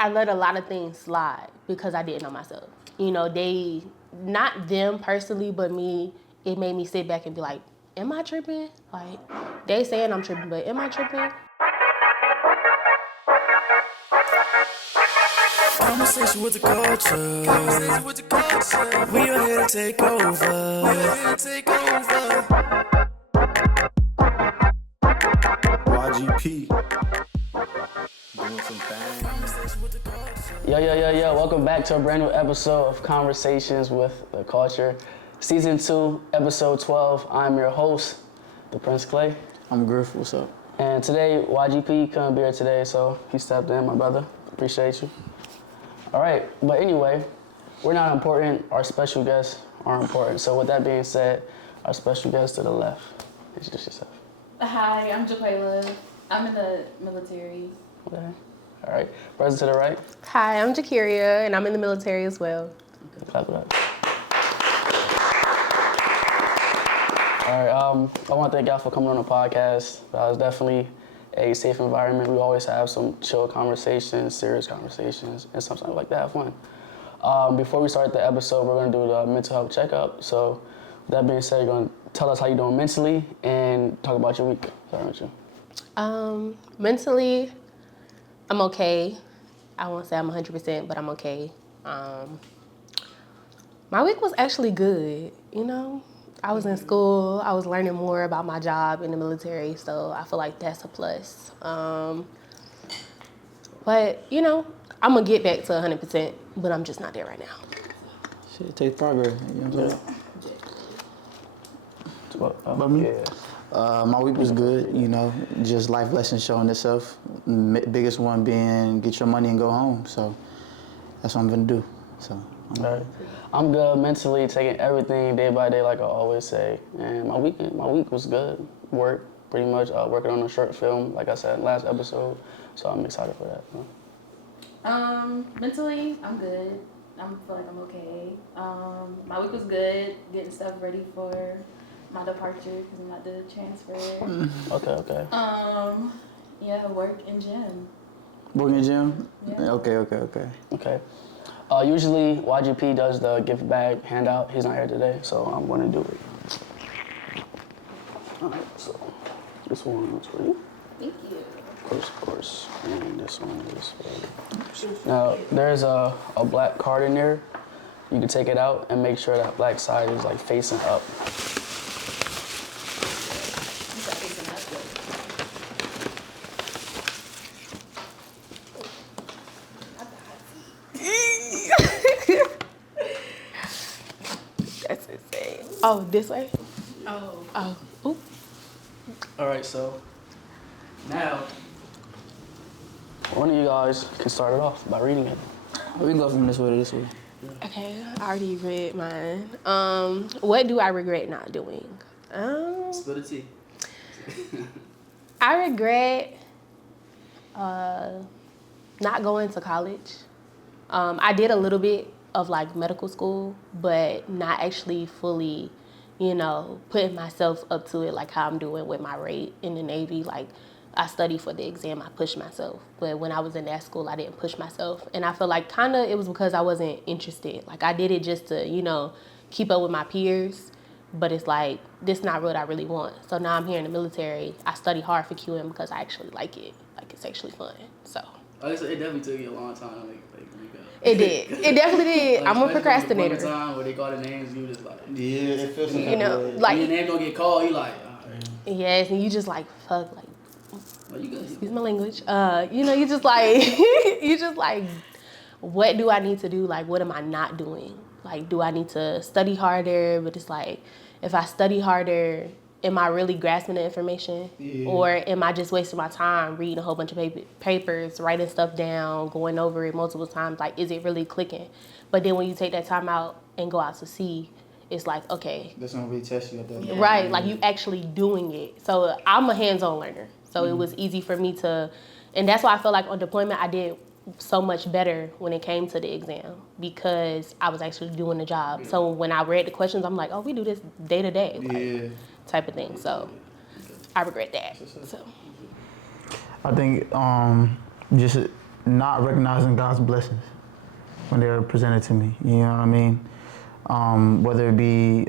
I let a lot of things slide because I didn't know myself. You know, they, not them personally, but me, it made me sit back and be like, am I tripping? Like, they saying I'm tripping, but am I tripping? Conversation with the culture. Conversation with the culture. We are here to take over. We are here to take over. YGP. Doing some things. Yo. Welcome back to a brand new episode of Conversations with the Culture. Season 2, episode 12. I'm your host, the Prince Clay. I'm Grif, what's up? And today, YGP couldn't be here today, so he stepped in, my brother. Appreciate you. All right, but anyway, we're not important. Our special guests are important. So with that being said, our special guest to the left, introduce yourself. Hi, I'm JaQuala. I'm in the military. Okay. All right. Present to the right. Hi, I'm JaQuaria, and I'm in the military as well. Okay. Clap it up. All right. I want to thank y'all for coming on the podcast. It's definitely a safe environment. We always have some chill conversations, serious conversations, and sometimes like to have fun. Before we start the episode, we're going to do the mental health checkup. So with that being said, you're going to tell us how you're doing mentally and talk about your week. Starting with you. Mentally, I'm okay. I won't say I'm 100%, but I'm okay. My week was actually good, you know? I was in school, I was learning more about my job in the military, so I feel like that's a plus. But, you know, I'm gonna get back to 100%, but I'm just not there right now. Shit, take progress, you know what I'm saying? Yeah. My week was good, you know, just life lessons showing itself. Biggest one being get your money and go home, so that's what I'm gonna do, so. All right. I'm good mentally, taking everything day by day, like I always say. And my week was good. Work, pretty much, working on a short film, like I said last episode. So I'm excited for that. Mentally, I'm good. I feel like I'm okay. My week was good, getting stuff ready for my departure because I'm about to transfer. Okay. Yeah, work and gym. Work in the gym? Yeah. Okay. Usually YGP does the gift bag handout. He's not here today, so I'm going to do it. All right, so this one is for you. Thank you. Of course. And this one is for you. Now, there's a black card in there. You can take it out and make sure that black side is like facing up. That's insane. Oh, this way? Oh. Ooh. All right, so now one of you guys can start it off by reading it. We can go from this way to this way. Okay, I already read mine. What do I regret not doing? Spill the tea. I regret not going to college. I did a little bit of like medical school, but not actually fully, you know, putting myself up to it like how I'm doing with my rate in the Navy. Like I studied for the exam, I pushed myself. But when I was in that school, I didn't push myself. And I feel like kind of it was because I wasn't interested. Like I did it just to, you know, keep up with my peers. But it's like, this is not what I really want. So now I'm here in the military. I study hard for QM because I actually like it. Like it's actually fun, so. It definitely took you a long time to make It did. It definitely did. like, I'm a procrastinator. The time where they call the names, you just like. Yeah, it feels You know, like. When your name don't get called, you like, all right. Yes, and you just like, fuck, like. Well, you good. Excuse my language. You know, you just like, what do I need to do? Like, what am I not doing? Like, do I need to study harder? But it's like, if I study harder, am I really grasping the information? Yeah. Or am I just wasting my time reading a whole bunch of papers, writing stuff down, going over it multiple times? Like, is it really clicking? But then when you take that time out and go out to sea, it's like, okay. That's gonna really test you at that point. Right, like you actually doing it. So I'm a hands-on learner. So it was easy for me to, and that's why I feel like on deployment, I did so much better when it came to the exam because I was actually doing the job. Yeah. So when I read the questions, I'm like, oh, we do this day to day, like, type of thing. So I regret that. So I think just not recognizing God's blessings when they're presented to me. You know what I mean? Whether it be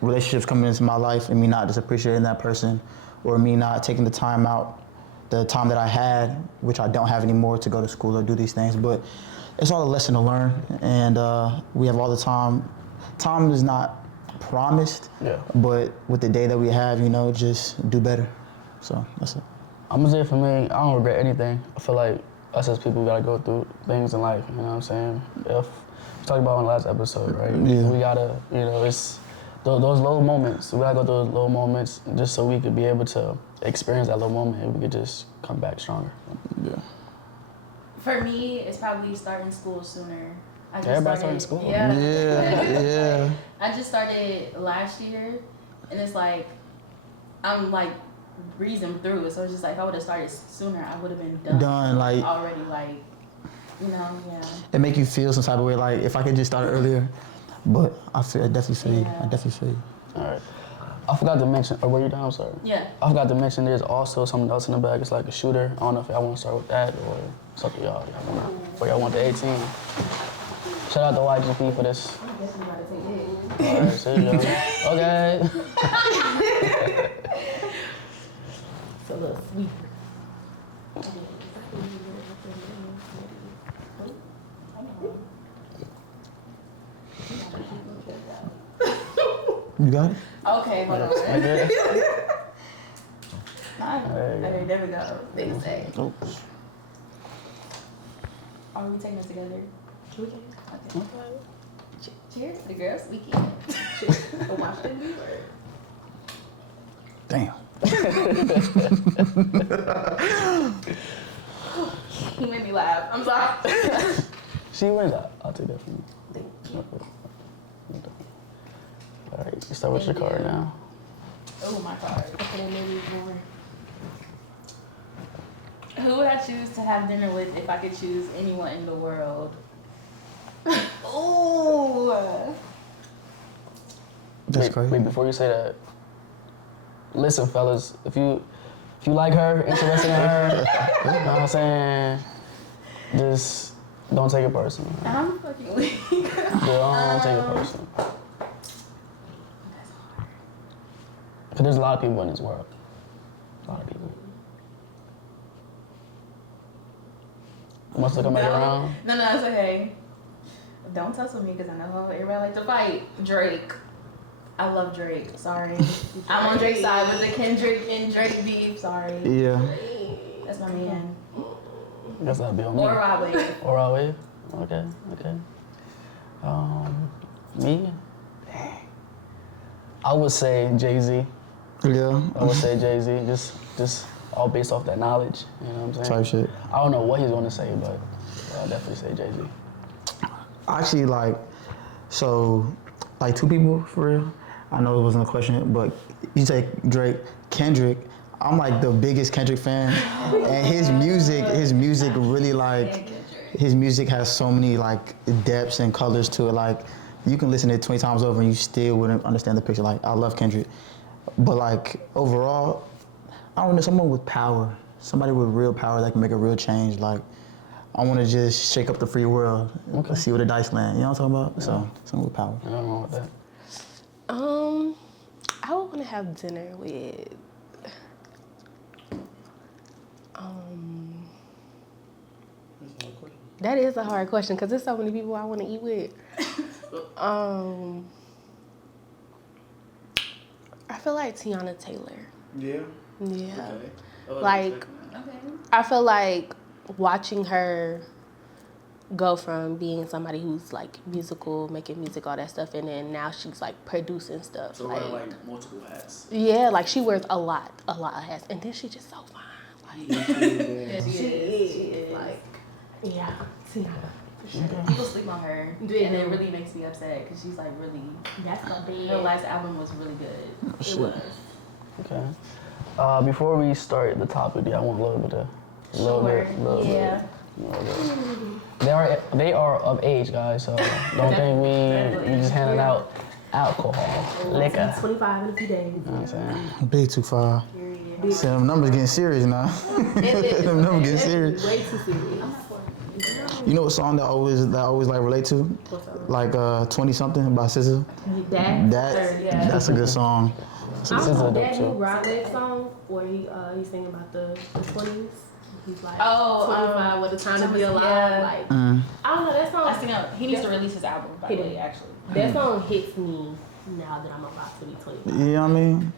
relationships coming into my life and me not just appreciating that person, or me not taking the time that I had, which I don't have anymore, to go to school or do these things. But it's all a lesson to learn, and we have all the time. Time is not promised, but with the day that we have, just do better. So that's it. I'm gonna say for me, I don't regret anything. I feel like us as people, we gotta go through things in life, you know what I'm saying? If we talked about in the last episode, right? Yeah. We gotta, it's those low moments. We gotta go through those low moments just so we could be able to experience that low moment and we could just come back stronger. Yeah. For me, it's probably starting school sooner. Everybody starting school. Yeah. I just started last year, and it's like, I'm like breezing through it. So it's just like, if I would have started sooner, I would have been done like already, like, yeah. It make you feel some type of way, like if I could just start earlier. But I definitely feel you. I definitely feel you. All right. I forgot to mention, or were you down, sorry? Yeah. I forgot to mention there's also something else in the bag. It's like a shooter. I don't know if y'all want to start with that or something y'all want the 18. Shout out to YGP for this. I guess we gotta take it. All right, so you go. Okay. It's a little sweet. You got it? Okay, hold on. Okay. Okay, there we go. They say. Oh. Are we taking it together? We can. Okay. Cheers to the girls' weekend. But watch them do it. Damn. He made me laugh. I'm sorry. She wins. I'll take that from you. Thank you. All right, you start with your card now. Oh, my card. Okay, maybe more. Who would I choose to have dinner with if I could choose anyone in the world? Ooh. That's crazy. Wait, before you say that, listen, fellas, if you like her, interested in her, you know what I'm saying, just don't take it personal. I'm fucking weak. Don't take it personal. Because there's a lot of people in this world. A lot of people. Wants to come back around? No, it's okay. Don't tussle me because I know everybody like to fight. Drake. I love Drake. Sorry. I'm on Drake's side with the Kendrick and Drake beef. Sorry. Yeah. That's my man. I guess that'd be on me. Or Rod Wave. Or Rod Wave? Okay. Me? Dang. I would say Jay-Z. Yeah. I would say Jay-Z. Just all based off that knowledge. You know what I'm saying? Type shit. I don't know what he's going to say, but I'll definitely say Jay-Z. Actually, two people for real. I know it wasn't a question, but you say Drake, Kendrick. I'm like the biggest Kendrick fan, and his music really his music has so many like depths and colors to it. Like you can listen to it 20 times over and you still wouldn't understand the picture. Like I love Kendrick, but like overall, I don't know, someone with power, somebody with real power that can make a real change. Like I want to just shake up the free world, see where the dice land. You know what I'm talking about? Yeah. So someone with power. Nothing wrong with that. I would want to have dinner with. That is a hard question because there's so many people I want to eat with. I feel like Tiana Taylor. Yeah. Yeah. Okay. Like, I feel like watching her go from being somebody who's like musical, making music, all that stuff, and then now she's like producing stuff. So wearing like multiple hats. Yeah, like she wears a lot of hats, and then she's just so fine. Like, She is. Like, yeah, Tiana. people sleep on her, and it really makes me upset because she's like really. That's so big. Her last album was really good. It was. Okay. Before we start the topic, I want a little bit. They are of age, guys, so don't think we just handing out alcohol, liquor. 25 in a few days. You know what I'm saying? Big too far. See, them numbers getting serious now. Them numbers getting serious. Way too serious. You know what song that I always like relate to? Like 20 something by SZA. That's a good song. I don't know that new Roderick song where he's singing about the 20s. He's like 25, what the time to be alive. Yeah. Like I don't know that song. I think he needs to release his album. By the way, actually, that song hits me now that I'm about to be 25. You know what I mean?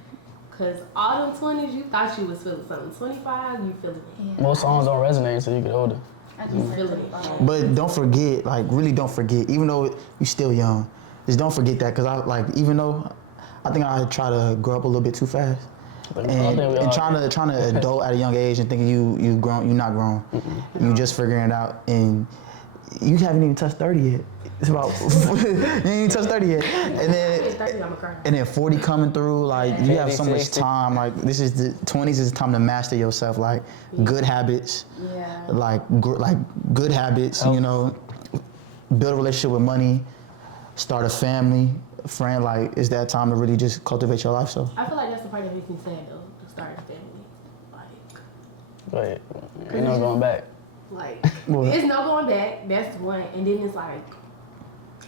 Cause all them 20s, you thought you was feeling something. 25, you feeling it. Most songs don't resonate until you get older. I just Feeling it. But don't forget, like really don't forget, even though you're still young, just don't forget that. Cause even though I think I try to grow up a little bit too fast. And trying to adult at a young age and thinking you grown, you're not grown. You just figuring it out, and you haven't even touched 30 yet. It's about you ain't even touched 30 yet, and then 40 coming through. Like you have so much time. Like this is the 20s is the time to master yourself. Like good habits, like good habits. You know, build a relationship with money, start a family. Friend, like, it's that time to really just cultivate your life. So I feel like that's the part that makes me sad though, to start a family. Like, but ain't no going back. Like, it's no going back. That's one, and then it's like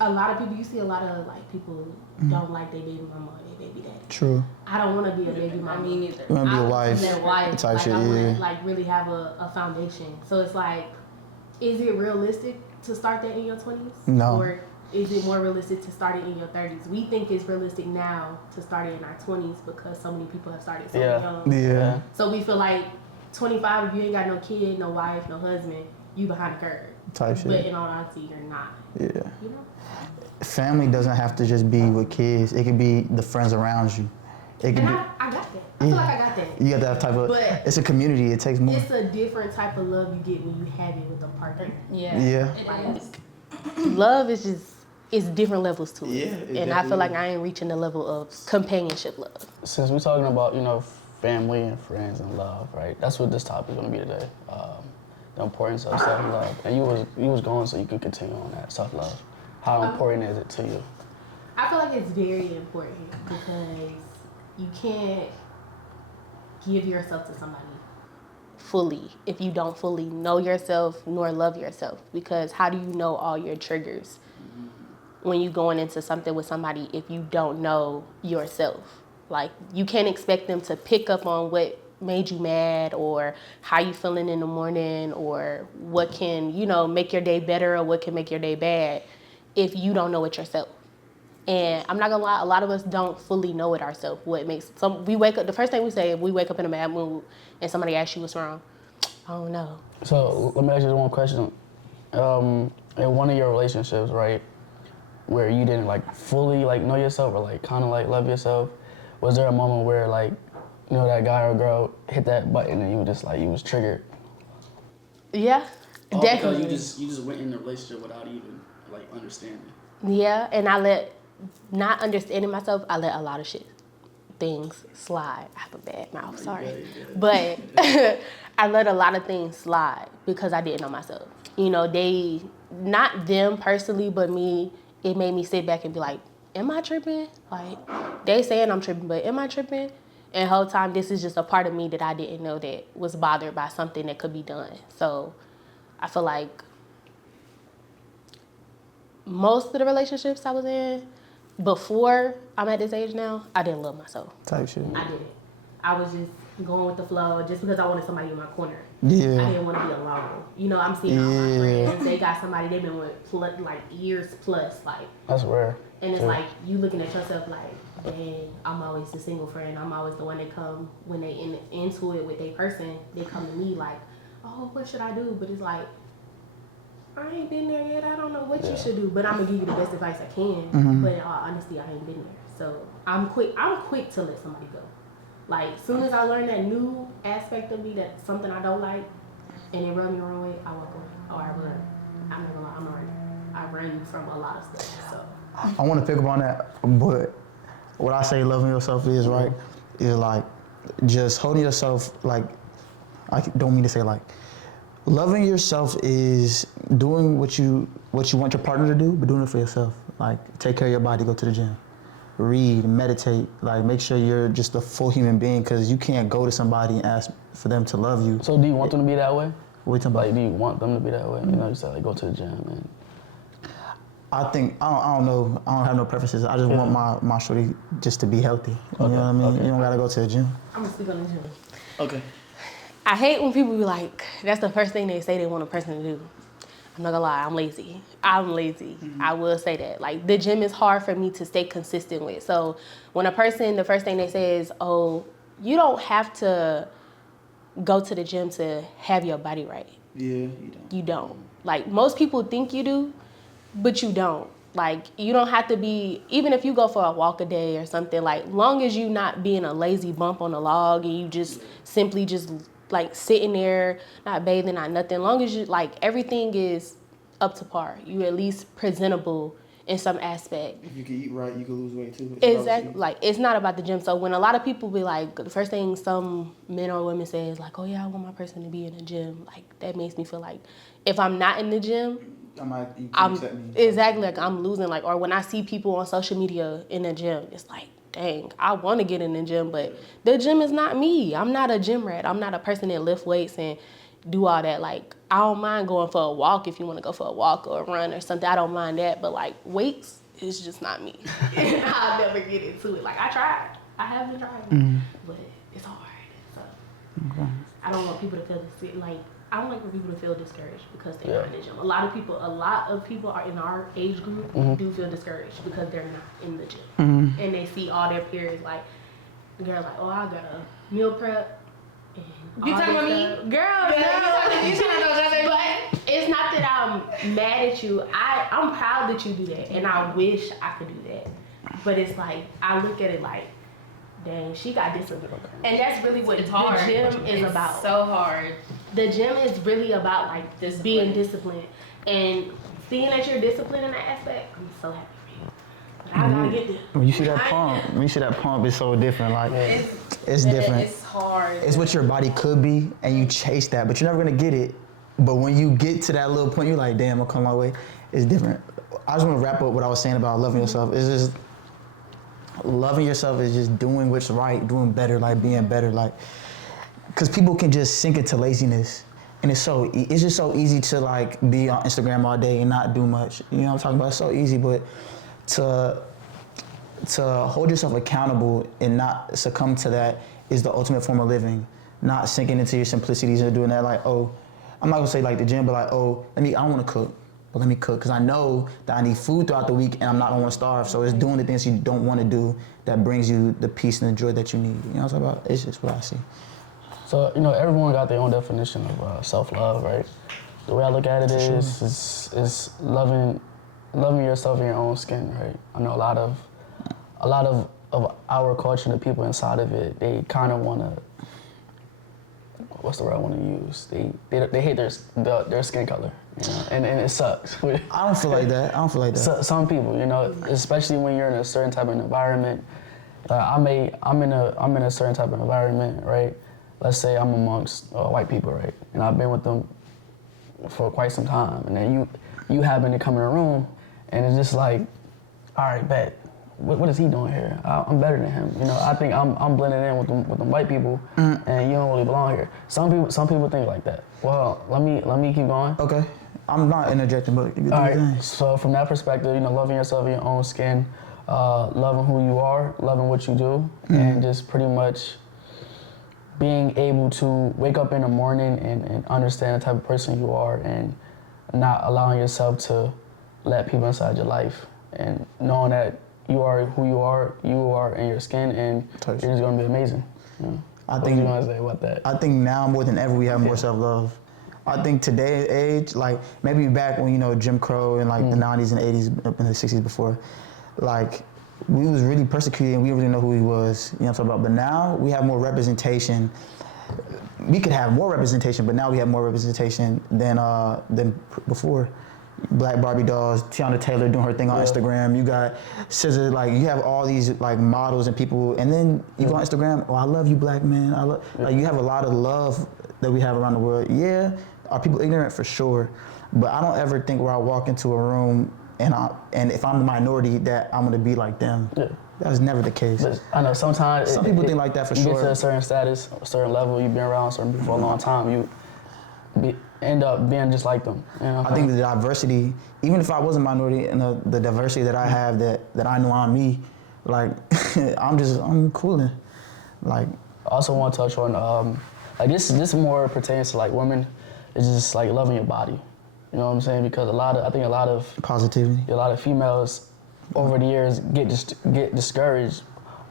a lot of people. You see a lot of like people don't like their baby mama or their baby daddy. True. I don't want to be a baby mama. Me neither. You want to be a wife. Type type like, shit. I want Yeah. to like really have a foundation. So it's like, is it realistic to start that in your 20s? No. Or is it more realistic to start it in your 30s? We think it's realistic now to start it in our 20s because so many people have started so young. Yeah. So we feel like 25, if you ain't got no kid, no wife, no husband, you behind the curve. Type shit. But in all honesty, you're not. Yeah. You know? Family doesn't have to just be with kids. It can be the friends around you. It can And be. I got that. I feel like I got that. You got that type of. But it's a community. It takes more. It's a different type of love you get when you have it with a partner. Yeah. Yeah. It is. Love is just, it's different levels to it. Yeah, it And I feel like definitely I ain't reaching the level of companionship love. Since we're talking about, family and friends and love, right? That's what this topic is going to be today. The importance of self-love. And you was going so you could continue on that self-love. How important is it to you? I feel like it's very important because you can't give yourself to somebody fully if you don't fully know yourself nor love yourself. Because how do you know all your triggers when you going into something with somebody if you don't know yourself? Like, you can't expect them to pick up on what made you mad or how you feeling in the morning or what can, make your day better or what can make your day bad if you don't know it yourself. And I'm not gonna lie, a lot of us don't fully know it ourselves. What makes we wake up, the first thing we say, if we wake up in a bad mood and somebody asks you what's wrong, I don't know. So let me ask you one question. In one of your relationships, right, where you didn't fully know yourself or kind of love yourself, was there a moment where that guy or girl hit that button and you were just you was triggered? Yeah, definitely. Because you just went in the relationship without even understanding. Yeah, and not understanding myself, I let a lot of things slide. I have a bad mouth, sorry. But I let a lot of things slide because I didn't know myself. They, not them personally, but me, it made me sit back and be like, am I tripping? They saying I'm tripping, but am I tripping? And the whole time, this is just a part of me that I didn't know that was bothered by something that could be done. So I feel like most of the relationships I was in before I'm at this age now, I didn't love myself. Type shit. I didn't. I was just going with the flow just because I wanted somebody in my corner. Yeah. I didn't want to be alone. I'm seeing all my friends. They got somebody they've been with years plus. That's rare. And it's you looking at yourself dang, I'm always the single friend. I'm always the one that come when they into it with their person. They come to me oh, what should I do? But it's I ain't been there yet. I don't know what you should do. But I'm gonna give you the best advice I can. Mm-hmm. But in all honesty, I ain't been there. So I'm quick to let somebody go. Soon as I learn that new aspect of me, that's something I don't like, and it rub me the wrong way, I walk away or I run. I'm not gonna lie, I'm a runner. I run from a lot of stuff. So I want to pick up on that, but what I say loving yourself is, right, is just holding yourself, I don't mean to say loving yourself is doing what you want your partner to do, but doing it for yourself. Take care of your body, go to the gym. read, meditate. Like, make sure you're just a full human being, because you can't go to somebody and ask for them to love you. So do you want them to be that way? What you talking about? Like, do you want them to be that way? You know, you said like go to the gym and. I think I don't know. I don't have no preferences. I just want my shorty just to be healthy. You know what I mean? You don't gotta go to the gym. I'm gonna speak on the gym. Okay. I hate when people be like, that's the first thing they say they want a person to do. I'm not gonna lie, I'm lazy. I will say that. Like, the gym is hard for me to stay consistent with. So when a person, the first thing they say is, oh, you don't have to go to the gym to have your body right. Yeah, you don't. You don't. Like, most people think you do, but you don't. Like, you don't have to be, even if you go for a walk a day or something, like, long as you not being a lazy bump on the log and you just simply just like sitting there, not bathing, not nothing, long as you, like, everything is up to par. You at least presentable in some aspect. If you can eat right, you can lose weight too. Exactly. Like, it's not about the gym. So when a lot of people be like, the first thing some men or women say is like, oh yeah, I want my person to be in the gym. Like, that makes me feel like if I'm not in the gym, exactly, like I'm losing. Like, or when I see people on social media in the gym, it's like, dang, I want to get in the gym, but the gym is not me. I'm not a gym rat. I'm not a person that lift weights and do all that. Like, I don't mind going for a walk if you want to go for a walk or a run or something. I don't mind that, but like, weights is just not me. I'll never get into it. Like, I tried. I haven't tried, but it's hard. So I don't want people to feel like, I don't like for people to feel discouraged because they're not in the gym. A lot of people are in our age group do feel discouraged because they're not in the gym. And they see all their peers, like, the girl's like, oh, I got a meal prep. And You talking about me? Girl, but it's not that I'm mad at you. I'm proud that you do that, and I wish I could do that. But it's like, I look at it like, dang, she got discipline. And that's really what the gym is about. So hard. The gym is really about like just being disciplined. And seeing that you're disciplined in that aspect, I'm so happy for you. But I gotta get there. When you see that pump, it's so different. Like, it's different. It's hard. It's what your body could be, and you chase that, but you're never gonna get it. But when you get to that little point, you're like, damn, I'll come my way. It's different. I just want to wrap up what I was saying about loving yourself. It's just loving yourself is just doing what's right, doing better, like being better, like, because people can just sink into laziness, and it's just so easy to like be on Instagram all day and not do much. You know what I'm talking about? It's so easy, but to hold yourself accountable and not succumb to that is the ultimate form of living. Not sinking into your simplicities and doing that like, oh, I'm not gonna say like the gym, but like, oh, I don't want to cook. But let me cook, because I know that I need food throughout the week and I'm not gonna want to starve. So it's doing the things you don't want to do that brings you the peace and the joy that you need. You know what I'm talking about? It's just what I see. So, you know, everyone got their own definition of self-love, right? The way I look at it is loving yourself in your own skin, right? I know a lot of our culture, the people inside of it, they kind of want to, what's the word I want to use? They hate their skin color, you know, and it sucks. I don't feel like that. So, some people, you know, especially when you're in a certain type of environment. I'm in a certain type of environment, right? Let's say I'm amongst white people, right? And I've been with them for quite some time, and then you happen to come in a room, and it's just like, all right, bet. What is he doing here? I'm better than him. You know, I think I'm blending in with them white people, and you don't really belong here. Some people think like that. Well, let me keep going. Okay, I'm not interjecting, but you can do All your right. thing. So from that perspective, you know, loving yourself in your own skin, loving who you are, loving what you do, and just pretty much being able to wake up in the morning and understand the type of person you are, and not allowing yourself to let people inside your life, and knowing that you are who you are in your skin, and you're just gonna be amazing. You know? What do you want to say about that? I think now more than ever we have more self-love. I think today's age, like maybe back when, you know, Jim Crow in like the 90s and 80s, up in the 60s before, like we was really persecuted and we didn't really know who he was, you know what I'm talking about? But now we have more representation. We could have more representation, but now we have more representation than before. Black Barbie dolls, Tiana Taylor doing her thing on Instagram. You got SZA, like you have all these like models and people, and then you go on Instagram. Oh, I love you, black man. Like you have a lot of love that we have around the world. Yeah, are people ignorant? For sure, but I don't ever think where I walk into a room and if I'm the minority that I'm gonna be like them. Yeah. That's never the case. But I know sometimes Some people think like that for you sure. get to a certain status, a certain level, you've been around certain people for a long time, end up being just like them. You know? I think the diversity, even if I was a minority, and the diversity that I have, that I know I'm me, like I'm cooling. Like, I also want to touch on like this more pertains to like women. It's just like loving your body. You know what I'm saying? Because I think a lot of positivity. Females over the years get discouraged,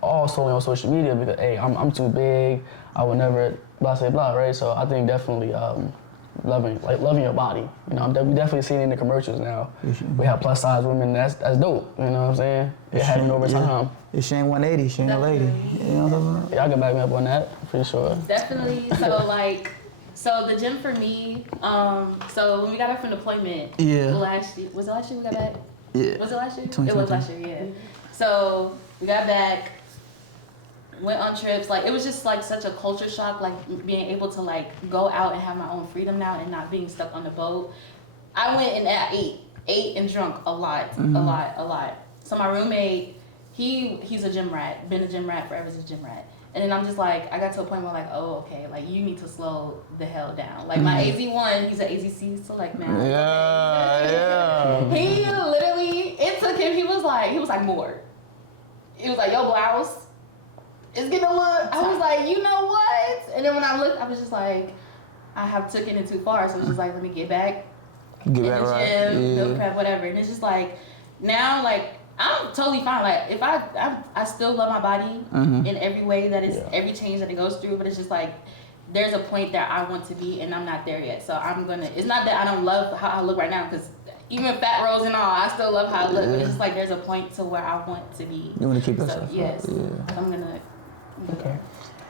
all solely on social media because hey, I'm too big. I would never blah blah blah, right? So I think definitely loving your body. You know, we definitely see it in the commercials now. We have plus size women. That's dope. You know what I'm saying? It happened over time. It's Shane 180, Shane a lady. You know what I'm talking about? Y'all can back me up on that, pretty sure. Definitely. So the gym for me, so when we got back from deployment, last year, was it last year we got back? Yeah. Was it last year? 2020. It was last year, yeah. So we got back, went on trips, like it was just like such a culture shock, like being able to like go out and have my own freedom now and not being stuck on the boat. I went and I ate and drunk a lot. So my roommate, he's a gym rat, been a gym rat forever, he's a gym rat. And then I'm just like, I got to a point where like, oh, okay, like you need to slow the hell down. Like my AZ1, he's an AZC select man. Yeah. He literally, it took him, he was like more. He was like, yo, blouse, it's getting a little, I was like, you know what? And then when I looked, I was just like, I have taken it too far. So it's just like, let me get back in the gym, meal prep, whatever. And it's just like, now like, I'm totally fine. Like if I still love my body in every way that is every change that it goes through, but it's just like there's a point that I want to be and I'm not there yet. So I'm gonna. It's not that I don't love how I look right now because even fat rolls and all, I still love how I look. But it's just like there's a point to where I want to be. You want to keep yourself. So yes, I'm gonna. Okay.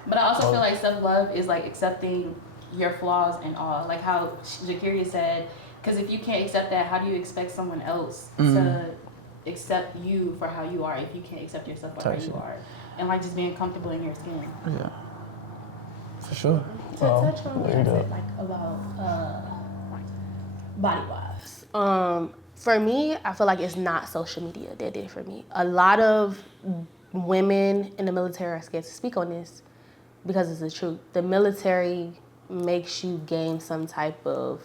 But I also feel like self-love is like accepting your flaws and all. Like how JaQuaria said, because if you can't accept that, how do you expect someone else to accept you for how you are if you can't accept yourself for how you are? And like just being comfortable in your skin. Yeah. For sure. To touch on what I said like about body wise. For me, I feel like it's not social media that did it for me. A lot of women in the military are scared to speak on this because it's the truth. The military makes you gain some type of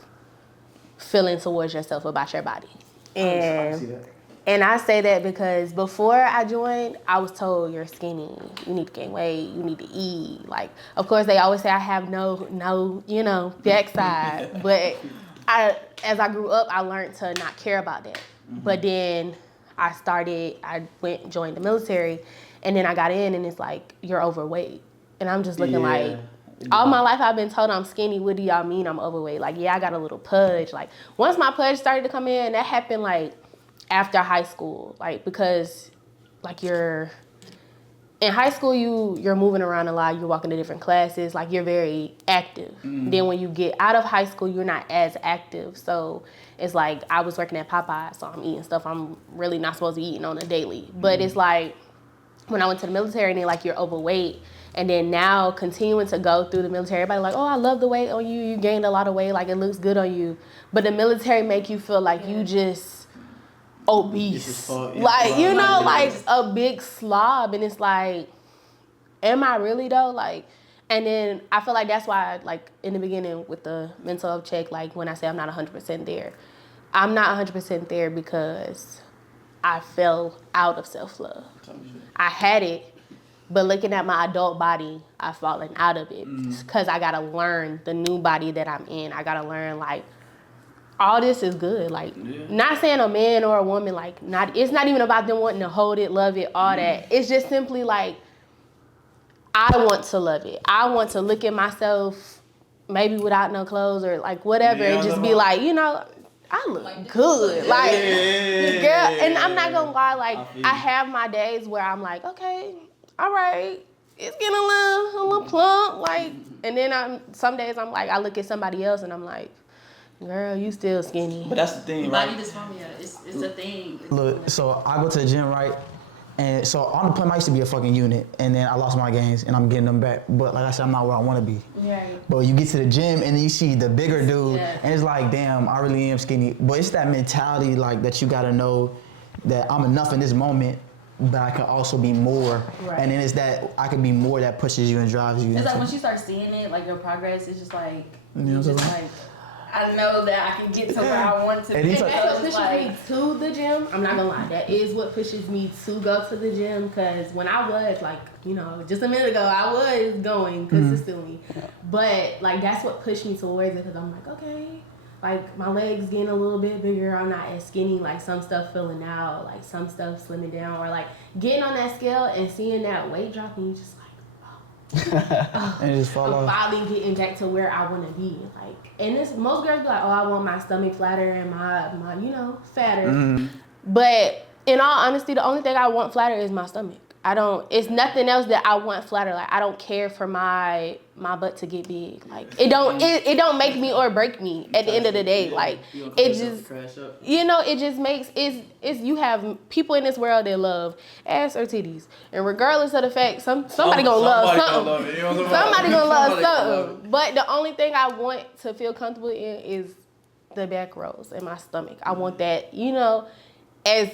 feeling towards yourself about your body. And I say that because before I joined, I was told you're skinny, you need to gain weight, you need to eat. Like, of course, they always say I have no, backside. But as I grew up, I learned to not care about that. But then I joined the military, and then I got in, and it's like, you're overweight. And I'm just looking like, all my life I've been told I'm skinny. What do y'all mean I'm overweight? Like, yeah, I got a little pudge. Like, once my pudge started to come in, that happened like after high school. Like, because like in high school, you're moving around a lot. You're walking to different classes. Like, you're very active. Then when you get out of high school, you're not as active. So it's like I was working at Popeye, so I'm eating stuff I'm really not supposed to be eating on a daily. But it's like when I went to the military and they're like, you're overweight. And then now continuing to go through the military, everybody like, oh, I love the weight on you. You gained a lot of weight. Like, it looks good on you. But the military make you feel like you just obese. Like, like a big slob. And it's like, am I really though? Like, and then I feel like that's why, like, in the beginning with the mental health check, like when I say I'm not 100% there, I'm not 100% there because I fell out of self-love. I had it. But looking at my adult body, I've fallen out of it because I got to learn the new body that I'm in. I got to learn, like, all this is good. Like, not saying a man or a woman, like, it's not even about them wanting to hold it, love it, all that. It's just simply, like, I want to love it. I want to look at myself maybe without no clothes or, like, whatever and just be like, I look good. Like, girl, and I'm not going to lie, like, I have my days where I'm like, okay, all right, it's getting a little plump, like, and then some days I'm like, I look at somebody else and I'm like, girl, you still skinny. But that's the thing, right? Body dysmorphia, it's a thing. Look, so I go to the gym, right? And so on the deployment, I used to be a fucking unit, and then I lost my gains, and I'm getting them back. But like I said, I'm not where I want to be. Right. But you get to the gym, and then you see the bigger dude, and it's like, damn, I really am skinny. But it's that mentality, like, that you gotta know that I'm enough in this moment, but I can also be more. Right. And then it's that I can be more that pushes you and drives you. It's like once you start seeing it, like your progress, it's just like, You know what I'm just saying? like, I know that I can get to where I want to And be. these are- That's what So it's pushes me like, to the gym. I'm not gonna lie, that is what pushes me to go to the gym. Because when I was like, you know, just a minute ago, I was going consistently, but like that's what pushed me towards it. Because I'm like, okay, like my legs getting a little bit bigger. I'm not as skinny. Like some stuff filling out, like some stuff slimming down, or like getting on that scale and seeing that weight drop, and you just and it just fall I'm off. finally getting back to where I want to be. Like, and this most girls be like, oh, I want my stomach flatter and my you know, fatter. But in all honesty, the only thing I want flatter is my stomach. I don't. It's nothing else that I want flatter. Like I don't care for my butt to get big. Like it don't make me or break me at the end of the day. Like it just, you know, it just makes it's you have people in this world that love ass or titties, and regardless of the fact, somebody gonna love something. Somebody gonna love something. But the only thing I want to feel comfortable in is the back rows and my stomach. I want that, you know, as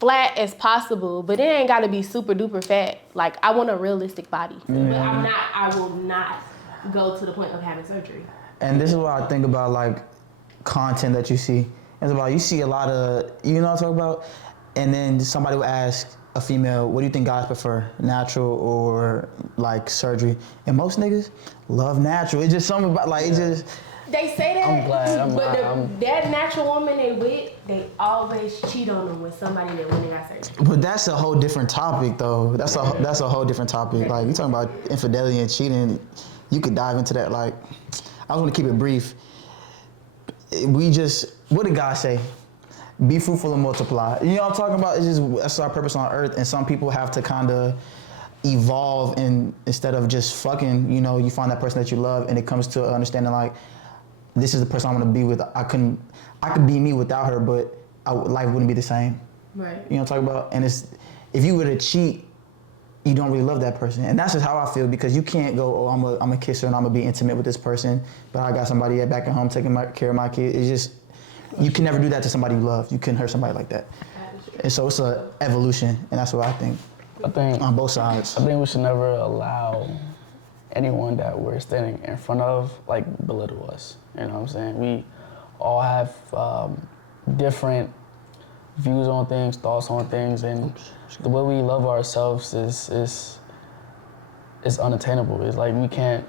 flat as possible, but it ain't gotta be super duper fat. Like I want a realistic body, but I will not go to the point of having surgery. And this is what I think about like content that you see. It's about you see a lot of, you know what I'm talking about? And then somebody will ask a female, what do you think guys prefer, natural or like surgery? And most niggas love natural. It's just something about like, it's just, They say that, I'm glad. but that natural woman they with, they always cheat on them with somebody that when they got surgery. but that's a whole different topic though. That's a whole different topic. Like you talking about infidelity and cheating, you could dive into that. Like, I was gonna keep it brief. What did God say? Be fruitful and multiply. You know what I'm talking about? It's just, that's our purpose on earth. And some people have to kind of evolve and instead of just fucking, you know, you find that person that you love and it comes to understanding like, this is the person I want to be with. I could be me without her, but life wouldn't be the same. Right. You know what I'm talking about? And it's, if you were to cheat, you don't really love that person. And that's just how I feel because you can't go, oh, I'm a kisser and I'm gonna be intimate with this person, but I got somebody back at home taking care of my kid. It's just, you can never do that to somebody you love. You couldn't hurt somebody like that. And so it's a evolution, and that's what I think on both sides. I think we should never allow anyone that we're standing in front of like belittle us. You know what I'm saying? We all have different views on things, thoughts on things, and the way we love ourselves is unattainable. It's like we can't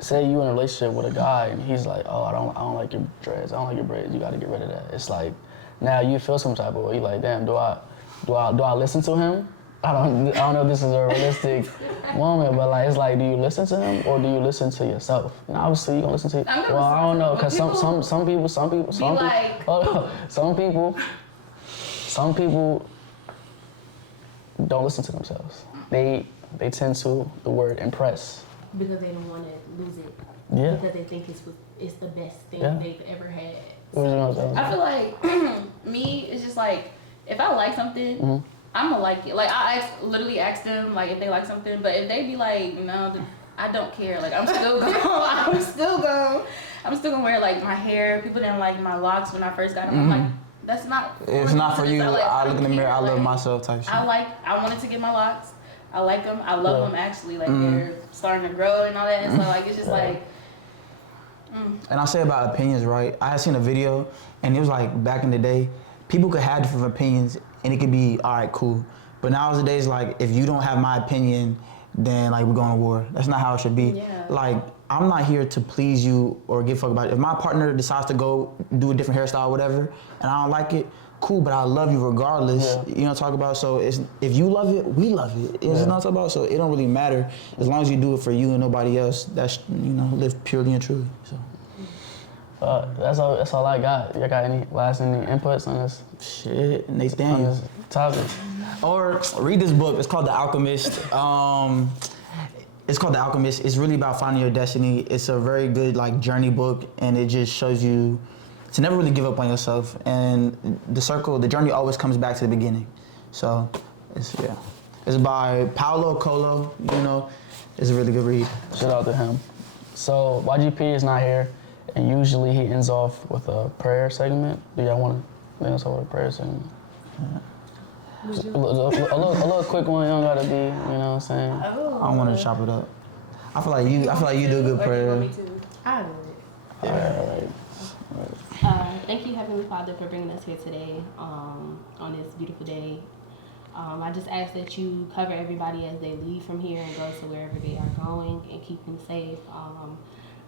say you in a relationship with a guy and he's like, oh, I don't like your dreads, I don't like your braids, you got to get rid of that. It's like now you feel some type of way. You're like, damn, do I listen to him? I don't know if this is a realistic moment, but like it's like, do you listen to him or do you listen to yourself? And obviously you gonna listen to. Well, I don't know, cause some people don't listen to themselves. They tend to the word impress. Because they don't want to lose it. Yeah. Because they think it's the best thing they've ever had. What was you gonna say? I feel like me, it's just like, if I like something, I'm gonna like it. Like I literally ask them like if they like something, but if they be like, no, I don't care. Like I'm still gonna wear like my hair. People didn't like my locks when I first got them. I'm like, that's not. It's not for you. I look in the mirror, I love like, myself type shit. I wanted to get my locks. I like them. I love them actually. Like they're starting to grow and all that. And so like it's just like. And I say about opinions, right? I had seen a video, and it was like back in the day, people could have different opinions, and it could be all right, cool. But nowadays, like if you don't have my opinion, then like we're going to war. That's not how it should be. Yeah. Like I'm not here to please you or give a fuck about it. If my partner decides to go do a different hairstyle, or whatever, and I don't like it, cool. But I love you regardless. Yeah. You know what I'm talking about? So it's, if you love it, we love it. It's what I'm talking about. So it don't really matter as long as you do it for you and nobody else. That's, you know, live purely and truly. So. That's all I got. You got any inputs on this? Shit, Nate On Daniels. this topic? Or read this book. It's called The Alchemist. It's called The Alchemist. It's really about finding your destiny. It's a very good like journey book, and it just shows you to never really give up on yourself. And the journey always comes back to the beginning. So it's by Paulo Coelho. You know, it's a really good read. Shout out to him. So YGP is not here, and usually he ends off with a prayer segment. Do y'all want to end us off with a prayer segment? A little quick one. You don't gotta be. You know what I'm saying? I don't want to chop it up. I feel like you do a good prayer. I do it. All right. Thank you, Heavenly Father, for bringing us here today on this beautiful day. I just ask that you cover everybody as they leave from here and go to wherever they are going and keep them safe.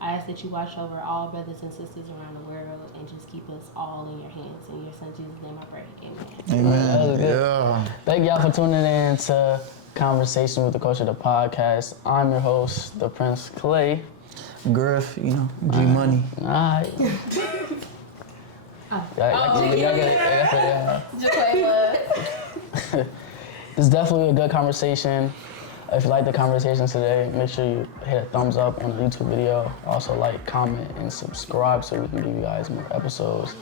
I ask that you watch over all brothers and sisters around the world and just keep us all in your hands. In your son Jesus' name I pray. Amen. Amen. Yeah. Thank y'all for tuning in to Conversation with the Culture, the podcast. I'm your host, the Prince Clay. Grif, you know, G Money. All right. JaQuala. It's definitely a good conversation. If you like the conversation today, make sure you hit a thumbs up on the YouTube video. Also like, comment, and subscribe so we can give you guys more episodes.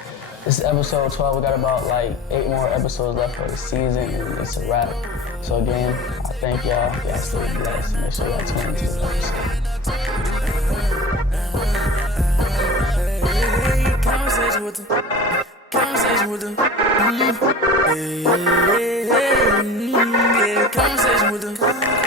This is episode 12. We got about like 8 more episodes left for the season, and it's a wrap. So again, I thank y'all. Y'all stay blessed. Make sure y'all tune into the episode. Conversation with the conversation with the conversation with the